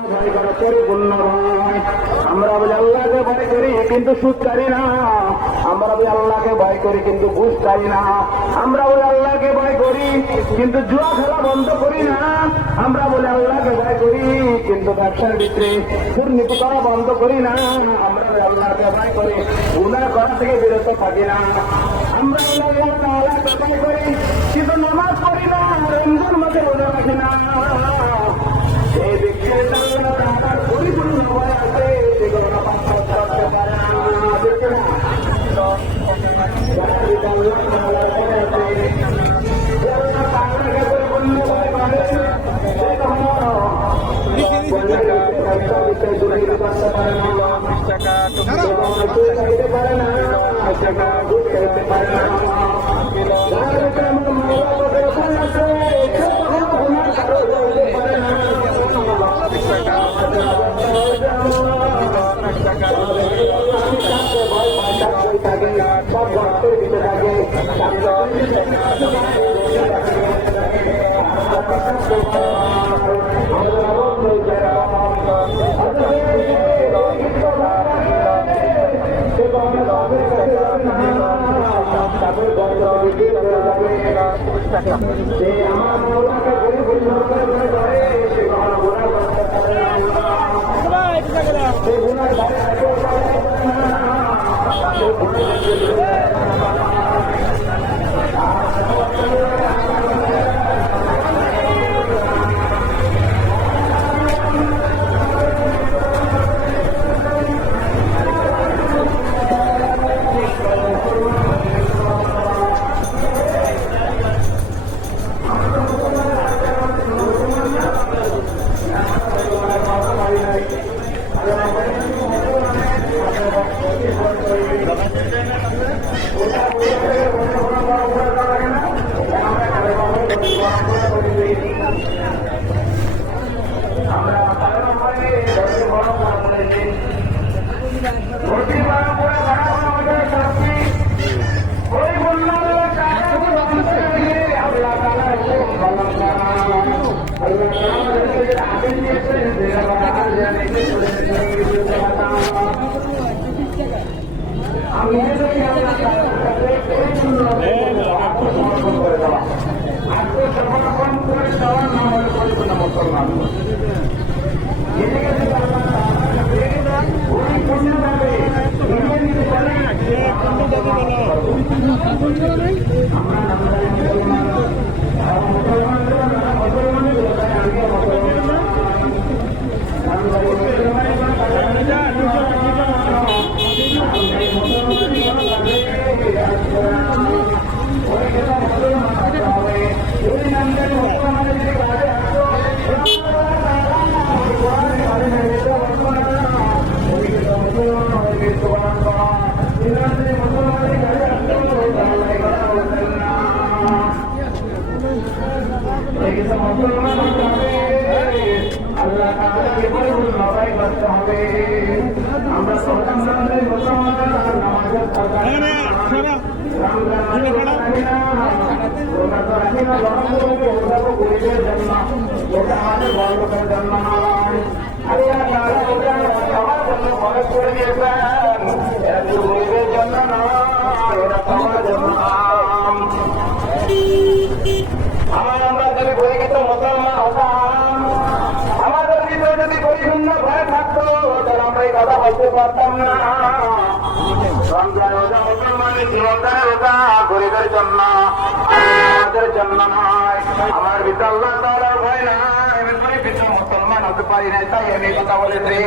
আমরা বলি আল্লাহকে ভয় করি কিন্তু সুদ করি না। আমরা বলি আল্লাহকে ভয় করি কিন্তু ঘুষ করি না। আমরা বলি আল্লাহকে ভয় করি কিন্তু জুয়া খেলা বন্ধ করি না। আমরা বলি আল্লাহকে ভয় করি কিন্তু ব্যবসার ভিতরে দুর্নীতি করা বন্ধ করি না। আমরা বলি আল্লাহকে ভয় করি গুনাহ করা থেকে বিরত থাকি না। আমরা বলি আল্লাহকে ভয় করি কিন্তু নামাজ পড়ি না, রমজান মাসে রোজা রাখি না। এই ব্যক্তির তার পরিপূর্ণ ভয় আছে, সেগুলো করতে পারে না। আমার ভিতরে আল্লাহ তাআলার ভয় নাই, আমি ভিতরে মুসলমান হতে পারি না, তাই আমি কথা বলেছি।